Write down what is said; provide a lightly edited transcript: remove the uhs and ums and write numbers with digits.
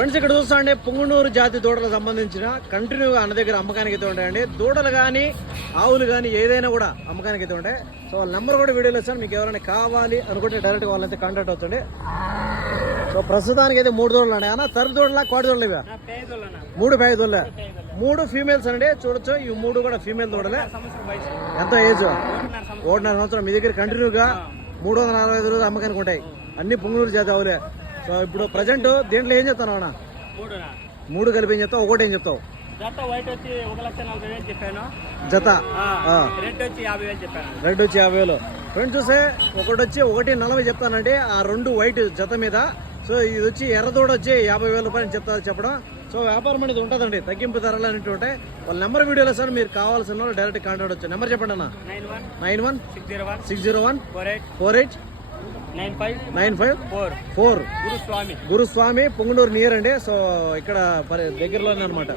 Friends ఇక్కడ చూస్తాండి పుంగనూరు జాతి దూడలకు సంబంధించిన కంటిన్యూగా అన్న దగ్గర అమ్మకానికి అయితే ఉంటాయండి. దూడలు కానీ ఆవులు కానీ ఏదైనా కూడా అమ్మకానికి అయితే ఉంటాయి. సో వాళ్ళ నెంబర్ కూడా వీడియోలో ఇస్తాను, మీకు ఎవరైనా కావాలి అనుకుంటే డైరెక్ట్గా వాళ్ళైతే కాంటాక్ట్ అవుతుంది. సో ప్రస్తుతానికి అయితే 3 దూడలు ఉన్నాయి అన్న. తరుపు దూడలా కోడి దూడలు ఇవా? 3 పేద దూడలే, 3 ఫీమేల్స్ అండి. చూడొచ్చు ఈ 3 కూడా ఫీమేల్ దూడలే. ఎంత ఏజ్? 1.5 సంవత్సరం. మీ దగ్గర కంటిన్యూగా 345 రోజులు అమ్మకానికి ఉంటాయి. అన్ని పుంగనూరు జాతి ఆవులే. సో ఇప్పుడు ప్రజెంట్ దీంట్లో ఏం చెప్తాను అన్న? 3 కలిపి ఏం చెప్తావు? ఒకటి ఏం చెప్తావు? జత రెడ్ వచ్చి 50,000. ఫ్రెండ్స్ చూస్తే ఒకటి వచ్చి 1.40 చెప్తానండి ఆ 2 వైట్ జత మీద. సో ఇది వచ్చి ఎర్రదోడ వచ్చి 50,000 రూపాయలు చెప్తారు చెప్పడం. సో వ్యాపారం అనేది ఉంటుందండి, తగ్గింపు ధరలు అనేవి ఉంటాయి. వాళ్ళ నెంబర్ వీడియోలో సార్ మీరు కావాల్సిన వాళ్ళు డైరెక్ట్ కాంటాక్ట్ వచ్చు. నెంబర్ చెప్పండి అన్న. 9160160148 9594 గురుస్వామి పుంగనూరు నియర్ అండి. సో ఇక్కడ దగ్గరలోనే అనమాట.